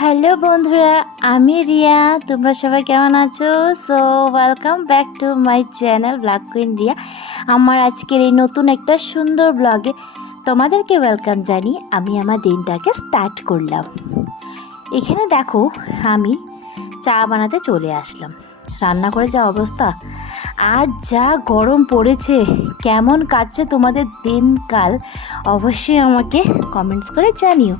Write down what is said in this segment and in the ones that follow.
Hello বন্ধুরা, আমি রিয়া। তোমরা সবাই কেমন আছো? So welcome back to my channel vlog queen Riya আমার আজকের এই নতুন একটা সুন্দর ব্লগে তোমাদেরকে ওয়েলকাম জানি আমি আমার দিনটাকে স্টার্ট করলাম। এখানে দেখো, আমি চা বানাতে চলে আসলাম। রান্না করে যা অবস্থা। আজ যা গরম পড়েছে, কেমন কাটছে তোমাদের দিনকাল, অবশ্যই আমাকে কমেন্টস করে জানিও।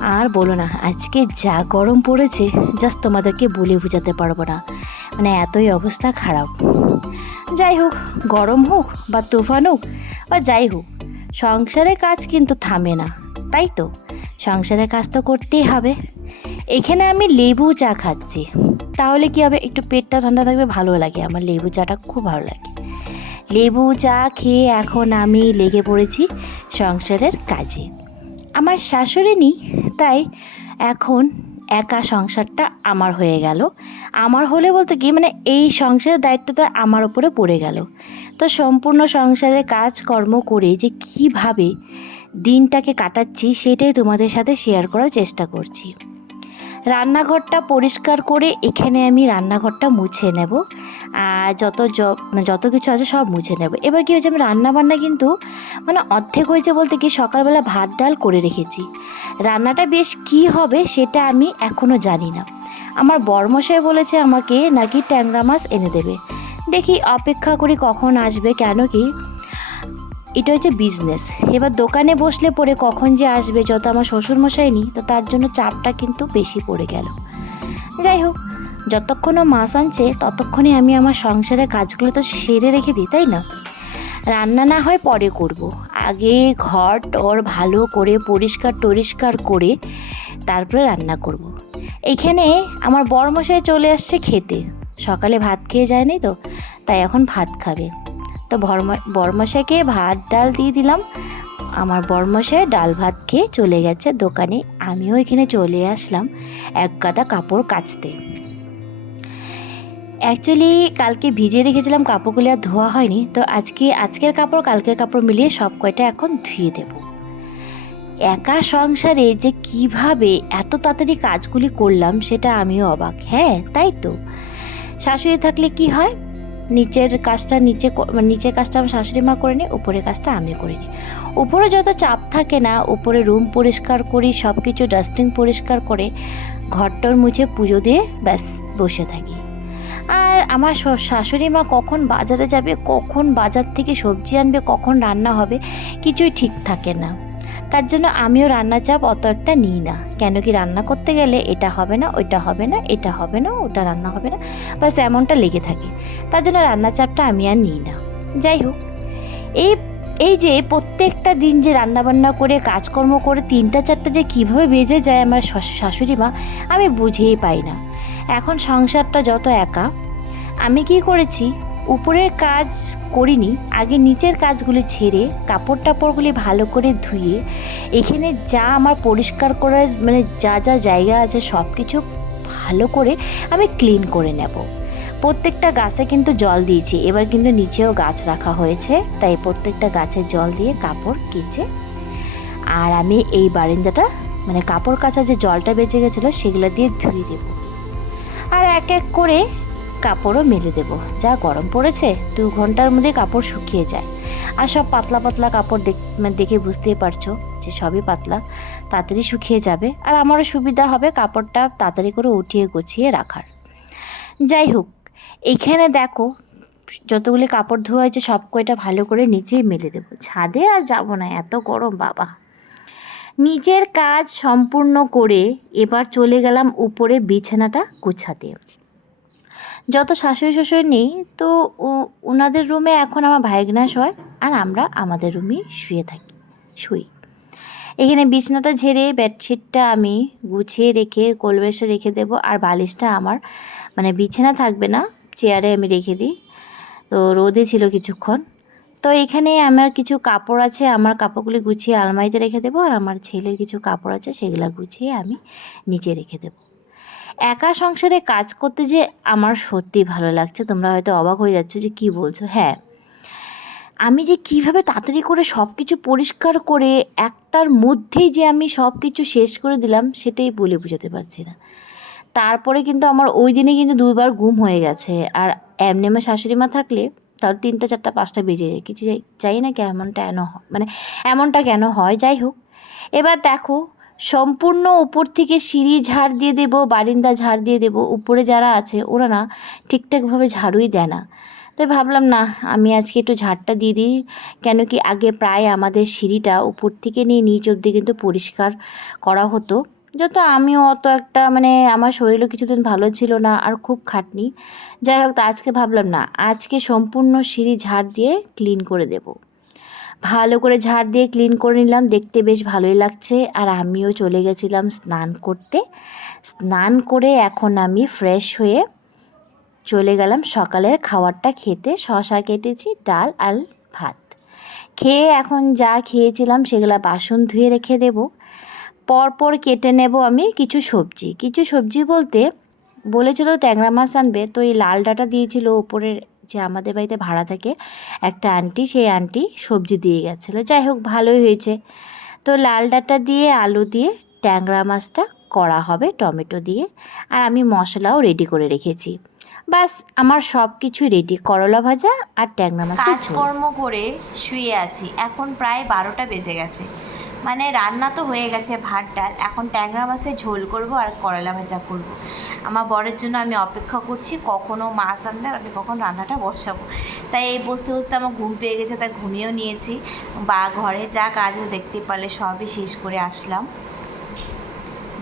আর বলো না, আজকে যা গরম পড়েছে জাস্ট তোমাদেরকে বলে বোঝাতে পারব না। মানে এতই অবস্থা খারাপ। যাই হোক, গরম হোক বা তুফান হোক, বা যাই হোক, সংসারের কাজ কিন্তু থামে না, তাই তো? সংসারের কাজ তো করতেই হবে। এখানে আমি লেবু চা খাচ্ছি। তাহলে কি হবে, একটু পেটটা ঠান্ডা থাকবে, ভালো লাগে। আমার লেবু চাটা খুব ভালো লাগে। লেবু চা খেয়ে এখন আমি লেগে পড়েছি সংসারের কাজে। আমার শাশুড়ি তাই এখন একা সংসারটা আমার হয়ে গেল। আমার হলে বলতে কি মানে এই সংসারের দায়িত্বটা আমার ওপরে পড়ে গেল। তো সম্পূর্ণ সংসারের কাজকর্ম করে যে কীভাবে দিনটাকে কাটাচ্ছি, সেটাই তোমাদের সাথে শেয়ার করার চেষ্টা করছি। রান্নাঘরটা পরিষ্কার করে এখানে আমি রান্নাঘরটা মুছে নেব। আর যত মানে যত কিছু আছে সব মুছে নেব। এবার কি হয়েছে, আমি রান্না বান্না কিন্তু মানে অর্ধেক হয়েছে বলতে কি সকালবেলা ভাত, ডাল করে রেখেছি। রান্নাটা বেশ কি হবে সেটা আমি এখনও জানি না। আমার বরমশাই বলেছে আমাকে নাকি ট্যাংরা মাছ এনে দেবে। দেখি অপেক্ষা করি কখন আসবে, কেন কি এটা হচ্ছে বিজনেস এবার দোকানে বসলে পরে কখন যে আসবে যত আমার শ্বশুরমশাই নি তো তার জন্য চাপটা কিন্তু বেশি পড়ে গেল। যাই হোক, যতক্ষণ ও মাছ আনছে, ততক্ষণে আমি আমার সংসারের কাজগুলো তো সেরে রেখে দিই, তাই না? রান্না না হয় পরে করব। আগে ঘর, টর ভালো করে পরিষ্কার টরিষ্কার করে তারপরে রান্না করব। এখানে আমার বরমশাই চলে আসছে খেতে। সকালে ভাত খেয়ে যায়নি তো, তাই এখন ভাত খাবে। তো বরমা, বরমশাইকে ভাত, ডাল দিয়ে দিলাম। আমার বরমশাই ডাল ভাত খেয়ে চলে গেছে দোকানে। আমিও এখানে চলে আসলাম এক গাদা কাপড় কাচতে। অ্যাকচুয়ালি কালকে ভিজিয়ে রেখেছিলাম, কাপড়গুলি আর ধোয়া হয়নি। তো আজকে, আজকের কাপড়, কালকের কাপড় মিলিয়ে সব কয়টা এখন ধুয়ে দেব। একা সংসারে যে কীভাবে এত তাড়াতাড়ি কাজগুলি করলাম, সেটা আমিও অবাক। হ্যাঁ তাই তো। শাশুড়ি থাকলে কি হয়? নিচের কাজটা নিচে মানে নিচের কাজটা আমার শাশুড়ি মা করে নিই উপরের কাজটা আমি করে নিই উপরে যত চাপ থাকে না, উপরে রুম পরিষ্কার করি সব কিছু ডাস্টিং পরিষ্কার করে ঘরটর মুছে পুজো দিয়ে ব্যাস বসে থাকি। আর আমার শাশুড়ি মা কখন বাজারে যাবে, কখন বাজার থেকে সবজি আনবে, কখন রান্না হবে, কিছুই ঠিক থাকে না। তার জন্য আমিও রান্নার চাপ অত একটা নিই না। কেন কি রান্না করতে গেলে এটা হবে না, ওইটা হবে না, এটা হবে না, ওটা রান্না হবে না বাস এমনটা লেগে থাকে। তার জন্য রান্নার চাপটা আমি আর নিই না। যাই হোক, এই এই যে প্রত্যেকটা দিন যে রান্নাবান্না করে, কাজকর্ম করে তিনটা, চারটা যে কীভাবে বেজে যায় আমার শাশ- শাশুড়ি মা, আমি বুঝেই পাই না। এখন সংসারটা যত একা, আমি কি করেছি? উপরের কাজ করিনি, আগে নিচের কাজগুলি ছেড়ে কাপড় টাপড়গুলি ভালো করে ধুয়ে এখানে যা আমার পরিষ্কার করার মানে যা যা জায়গা আছে সব কিছু ভালো করে আমি ক্লিন করে নেব। প্রত্যেকটা গাছে কিন্তু জল দিয়েছি, এবার কিন্তু নিচেও গাছ রাখা হয়েছে, তাই প্রত্যেকটা গাছে জল দিয়ে কাপড় কেচে আর আমি এই বারিন্দাটা মানে কাপড় কাচা যে জলটা বেঁচে গেছিল সেগুলো দিয়ে ধুয়ে দেব। আর এক এক করে কাপড়ও মেলে দেব। যা গরম পড়েছে, দু ঘণ্টার মধ্যে কাপড় শুকিয়ে যায়। আর সব পাতলা পাতলা কাপড় দেখ মানে দেখে বুঝতেই পারছ যে সবই পাতলা। তাড়াতাড়ি শুকিয়ে যাবে। আর আমারও সুবিধা হবে কাপড়টা তাড়াতাড়ি করে উঠিয়ে গুছিয়ে রাখার। যাই হোক, এখানে দেখো, যতগুলি কাপড় ধোয়া হয়েছে সব কয়টা ভালো করে নিচেই মেলে দেবো। ছাদে আর যাব না, এত গরম, বাবা। নিজের কাজ সম্পূর্ণ করে এবার চলে গেলাম উপরে বিছানাটা গুছাতে। যত শাশুড়ি শ্বশুর নেই, তো ওনাদের রুমে এখন আমার ভাইগনাস হয় আর আমরা আমাদের রুমে শুয়ে থাকি, শুই। এখানে বিছানাটা ঝেড়ে বেডশিটটা আমি গুছিয়ে রেখে কোলবেসে রেখে দেবো আর বালিশটা আমার মানে বিছানা থাকবে না, চেয়ারে আমি রেখে দিই। তো রোদে ছিল কিছুক্ষণ। তো এখানে আমার কিছু কাপড় আছে, আমার কাপড়গুলি গুছিয়ে আলমারিতে রেখে দেবো আর আমার ছেলের কিছু কাপড় আছে, সেগুলো গুছিয়ে আমি নিচে রেখে দেবো। একা সংসারে কাজ করতে যে আমার সত্যি ভালো লাগছে, তোমরা হয়তো অবাক হয়ে যাচ্ছ যে কি বলছো। হ্যাঁ আমি যে কীভাবে তাড়াতাড়ি করে সব কিছু পরিষ্কার করে একটার মধ্যেই যে আমি সব কিছু শেষ করে দিলাম, সেটাই বলে বোঝাতে পারছি না। তারপরে কিন্তু আমার ওই দিনে কিন্তু দুবার ঘুম হয়ে গেছে। আর এমনি আমার শাশুড়ি মা থাকলে তার তিনটা, চারটা, পাঁচটা বেজে যায়। কিছু যাই না কি এমনটা কেন হয় মানে এমনটা কেন হয়? যাই হোক, এবার দেখো সম্পূর্ণ উপর থেকে সিঁড়ি ঝাড় দিয়ে দেবো, বারিন্দা ঝাড় দিয়ে দেবো। উপরে যারা আছে, ওরা না ঠিকঠাকভাবে ঝাড়ুই দেয় না। তো ভাবলাম, না, আমি আজকে একটু ঝাড়টা দিয়ে দিই। কেন কি আগে প্রায় আমাদের সিঁড়িটা উপর থেকে নিয়ে নিচ অবধি কিন্তু পরিষ্কার করা হতো। যত আমিও অত একটা মানে আমার শরীরও কিছুদিন ভালো ছিল না, আর খুব খাটনি। যাই হোক, তো আজকে ভাবলাম, না, আজকে সম্পূর্ণ সিঁড়ি ঝাড় দিয়ে ক্লিন করে দেব। ভালো করে ঝাড় দিয়ে ক্লিন করে নিলাম। দেখতে বেশ ভালোই লাগছে। আর আমিও চলে গেছিলাম স্নান করতে। স্নান করে এখন আমি ফ্রেশ হয়ে চলে গেলাম সকালের খাবারটা খেতে। শশা কেটেছি, ডাল আর ভাত। খেয়ে এখন যা খেয়েছিলাম সেগুলো বাসন ধুয়ে রেখে দেব। পরপর কেটে নেব আমি কিছু সবজি। কিছু সবজি বলতে বলেছিল ট্যাংরা মাছ আনবে, তো এই লাল ডাটা দিয়েছিল ওপরের যে আমাদের বাড়িতে ভাড়া থাকে, একটা আন্টি সেই আন্টি সবজি দিয়ে গেছিল। যাই হোক, ভালোই হয়েছে। তো লাল ডাটা দিয়ে, আলু দিয়ে, ট্যাংরা মাছটা করা হবে টমেটো দিয়ে, আর আমি মশলাও রেডি করে রেখেছি। বাস, আমার সব কিছু রেডি করলা ভাজা আর ট্যাংরা মাছ কাজকর্ম করে শুয়ে আছি। এখন প্রায় বারোটা বেজে গেছে। মানে রান্না তো হয়ে গেছে, ভাত, ডাল। এখন ট্যাংরা মাছের ঝোল করব আর করলা ভাজা করব। আমার বরের জন্য আমি অপেক্ষা করছি কখনো মাছ আনবে আর আমি কখন রান্নাটা বসাবো। তাই এই বসতে বসতে আমার ঘুম পেয়ে গেছে, তাই ঘুমিয়েও নিয়েছি। বা ঘরে যা কাজ দেখতে পারলে সবই শেষ করে আসলাম।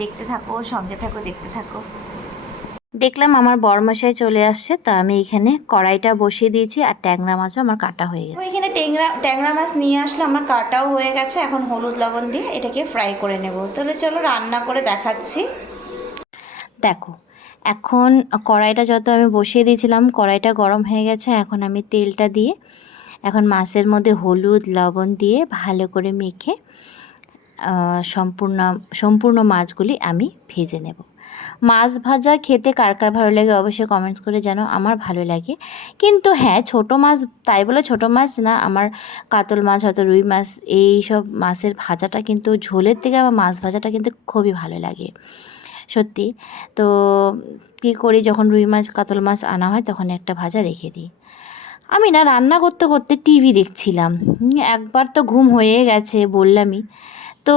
দেখতে থাকো, সঙ্গে থাকো, দেখতে থাকো। দেখলাম আমার বরমশাই চলে আসছে তো আমি এখানে কড়াইটা বসিয়ে দিয়েছি আর ট্যাংরা মাছও আমার কাটা হয়ে গেছে। এখানে ট্যাংরা ট্যাংরা মাছ নিয়ে আসলে আমার কাটাও হয়ে গেছে এখন হলুদ লবণ দিয়ে এটাকে ফ্রাই করে নেব। তাহলে চলো রান্না করে দেখাচ্ছি। দেখো এখন কড়াইটা যত আমি বসিয়ে দিয়েছিলাম কড়াইটা গরম হয়ে গেছে এখন আমি তেলটা দিয়ে এখন মাছের মধ্যে হলুদ লবণ দিয়ে ভালো করে মেখে সম্পূর্ণ সম্পূর্ণ মাছগুলি আমি ভেজে নেব। মাছ ভাজা খেতে কার কার ভালো লাগে অবশ্যই কমেন্টস করে জানো, আমার ভালো লাগে। কিন্তু হ্যাঁ ছোট মাছ, তাই বলে ছোট মাছ না, আমার কাতল মাছ হয়তো রুই মাছ এই সব মাছের ভাজাটা কিন্তু ঝোলের থেকে আমার মাছ ভাজাটা কিন্তু খুবই ভালো লাগে। সত্যি, তো কী করি, যখন রুই মাছ, কাতল মাছ আনা হয় তখন একটা ভাজা রেখে দিই। আমি না রান্না করতে করতে টিভি দেখছিলাম। একবার তো ঘুম হয়ে গেছে বললামই। তো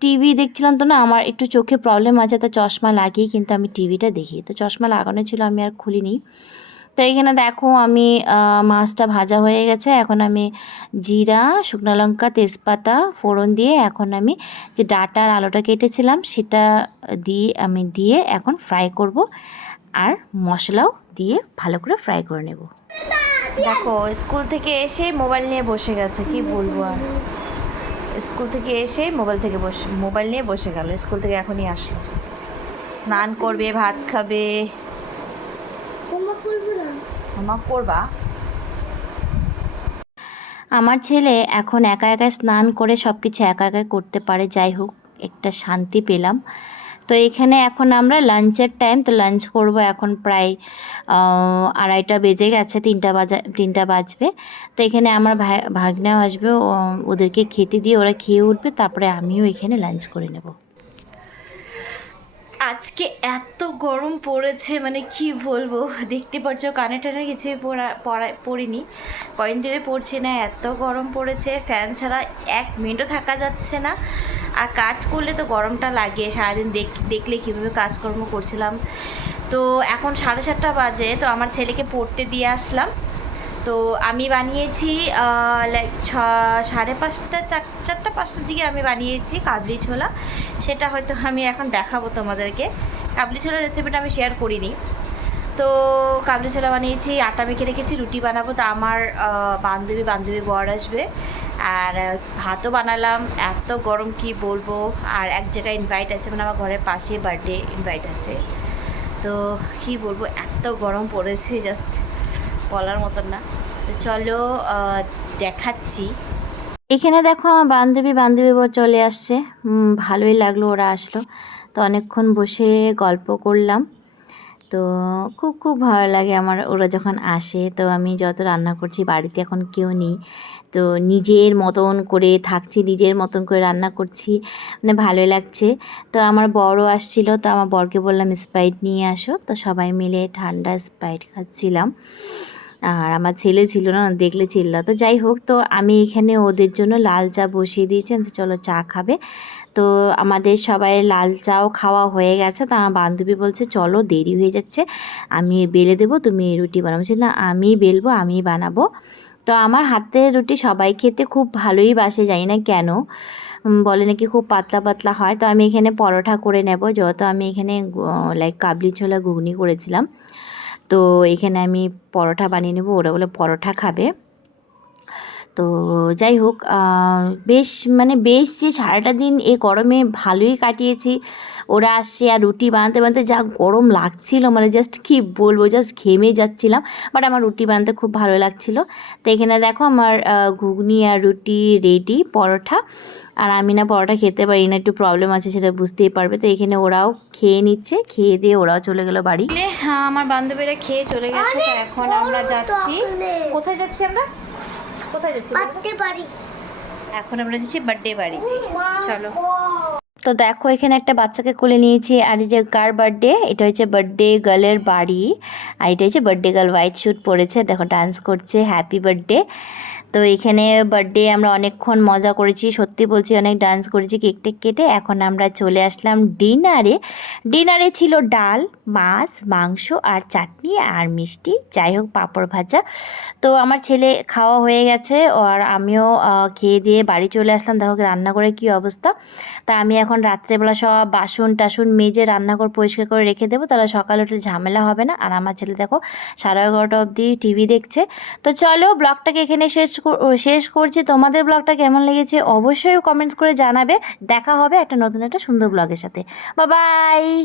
টিভি দেখছিলাম তো না, আমার একটু চোখে প্রবলেম আছে, তো চশমা লাগিয়ে কিন্তু আমি টিভিটা দেখি। তো চশমা লাগানো ছিল, আমি আর খুলিনি। তো এখানে দেখো আমি মাছটা ভাজা হয়ে গেছে। এখন আমি জিরা, শুকনো লঙ্কা, তেজপাতা, ফোড়ন দিয়ে এখন আমি যে ডাটা আলোটা কেটেছিলাম, সেটা দিয়ে আমি দিয়ে এখন ফ্রাই করব। আর মশলাও দিয়ে ভালো করে ফ্রাই করে নেব। দেখো, স্কুল থেকে এসে মোবাইল নিয়ে বসে গেছে, কি বলব আর। স্কুল থেকে এসে মোবাইল থেকে বসে মোবাইল নিয়ে বসে গেল। স্কুল থেকে এখনই আসলো। স্নান করবে ভাত খাবে। হোমওয়ার্ক করবা আমার ছেলে এখন একা একা স্নান করে সব কিছু একা একা করতে পারে যাই হোক একটা শান্তি পেলাম। তো এখানে এখন আমরা লাঞ্চের টাইম তো লাঞ্চ করব এখন প্রায় আড়াইটা বেজে গেছে, তিনটা বাজা, তিনটা বাজবে। তো এখানে আমার ভাই ভাগ্নেও আসবে ওদেরকে খেতে দিয়ে ওরা খেয়ে উঠবে, তারপরে আমিও এখানে লাঞ্চ করে নেব। আজকে এত গরম পড়েছে মানে কি বলব, দেখতে পাচ্ছ, কানে টানে কিছুই পড়া পড়া, পড়িনি। কয়েকদিন ধরে পড়ছি না, এত গরম পড়েছে ফ্যান ছাড়া এক মিনিটও থাকা যাচ্ছে না। আর কাজ করলে তো গরমটা লাগে, সারাদিন দেখ, দেখলে কীভাবে কাজকর্ম করছিলাম। তো এখন সাড়ে সাতটা বাজে, তো আমার ছেলেকে পড়তে দিয়ে আসলাম। তো আমি বানিয়েছি লাইক ছ, সাড়ে পাঁচটা, চার, চারটা, পাঁচটার দিকে আমি বানিয়েছি কাবলি ছোলা। সেটা হয়তো আমি এখন দেখাবো তোমাদেরকে। কাবলি ছোলার রেসিপিটা আমি শেয়ার করিনি। তো কাবলি ছোলা বানিয়েছি, আটা মেখে রেখেছি, রুটি বানাবো, তো আমার বান্ধবী বান্ধবী বর আসবে। আর ভাতও বানালাম। এত গরম, কি বলব? আর এক জায়গায় ইনভাইট আছে মানে আমার ঘরের পাশে বার্থডে ইনভাইট আছে। তো কি বলব, এত গরম পড়েছে জাস্ট বলার মতন না। তো চলো দেখাচ্ছি। এখানে দেখো আমার বান্ধবী বান্ধবী বর চলে আসছে। ভালোই লাগল ওরা আসলো। তো অনেকক্ষণ বসে গল্প করলাম। তো খুব খুব ভালো লাগে আমার ওরা যখন আসে। তো আমি যত রান্না করছি, বাড়িতে এখন কেউ নেই। তো নিজের মতন করে থাকছি, নিজের মতন করে রান্না করছি। মানে ভালোই লাগছে। তো আমার বড় আসছিল, তো আমার বরকে বললাম স্প্রাইট নিয়ে আসো। তো সবাই মিলে ঠান্ডা স্প্রাইট খাচ্ছিলাম। আর আমার ছেলে ছিল না, দেখলে চিল্লা তো যাই হোক, তো আমি এখানে ওদের জন্য লাল চা বসিয়ে দিয়েছি। আমি চলো চা খাবে। তো আমাদের সবাই লাল চাও খাওয়া হয়ে গেছে। তো আমার বান্ধবী বলছে, চলো, দেরি হয়ে যাচ্ছে। আমি বেলে দেবো, তুমি রুটি বানাবো না, আমি বেলবো, আমি বানাবো। তো আমার হাতের রুটি সবাই খেতে খুব ভালোই বাসে, জানি না কেন। বলে নাকি খুব পাতলা পাতলা হয়। তো আমি এখানে পরোটা করে নেব। যেহেতু আমি এখানে লাইক কাবলি ছোলা ঘুগনি করেছিলাম। তো এখানে আমি পরোটা বানিয়ে নেব। ওরা বলে, পরোটা খাবে। তো যাই হোক বেশ মানে বেশ যে সারাটা দিন এ গরমে ভালোই কাটিয়েছি। ওরা আসছে আর রুটি বানাতে বানাতে যা গরম লাগছিল মানে জাস্ট কি বলব জাস্ট ঘেমে যাচ্ছিলাম। বাট আমার রুটি বানাতে খুব ভালো লাগছিল। তো এখানে দেখো আমার ঘুগনি আর রুটি রেডি পরোটা। আর আমি না পরোটা খেতে পারি না একটু প্রবলেম আছে সেটা বুঝতেই পারবে। তো এখানে ওরাও খেয়ে নিচ্ছে খেয়ে দিয়ে ওরাও চলে গেলো বাড়ি। হ্যাঁ আমার বান্ধবীরা খেয়ে চলে গেছে এখন আমরা যাচ্ছি। কোথায় যাচ্ছি আমরা? কোথায় যাচ্ছি এখন আমরা যাচ্ছি বার্থডে বাড়িতে চলো। তো দেখো এখানে একটা বাচ্চাকে কোলে নিয়েছি আর এই যে কার বার্থডে এটা হচ্ছে বার্থডে গার্লের বাড়ি আর এটা হচ্ছে বার্থডে গার্ল হোয়াইট শ্যুট পরেছে দেখো ডান্স করছে হ্যাপি বার্থডে। তো এখানে বার্থডে আমরা অনেকক্ষণ মজা করেছি, সত্যি বলছি অনেক ডান্স করেছি কেক টেক কেটে এখন আমরা চলে আসলাম ডিনারে ডিনারে ছিল ডাল, মাছ, মাংস আর চাটনি আর মিষ্টি, যাই হোক পাঁপড় ভাজা। তো আমার ছেলে খাওয়া হয়ে গেছে আর আমিও খেয়ে দিয়ে বাড়ি চলে আসলাম। দেখো রান্না করে কী অবস্থা। তা আমি এখন রাত্রেবেলা সব বাসন টাসন মেজে রান্নাঘর পরিষ্কার করে রেখে দেবো, তাহলে সকালে উঠে ঝামেলা হবে না। আর আমার ছেলে দেখো সাড়ে এগারোটা অবধি টিভি দেখছে। তো চলো ব্লগটাকে এখানে শেষ কর- শেষ করছি। তোমাদের ব্লগটা কেমন লেগেছে অবশ্যই কমেন্টস করে জানাবে। দেখা হবে একটা নতুন একটা সুন্দর ব্লগের সাথে। বা বাই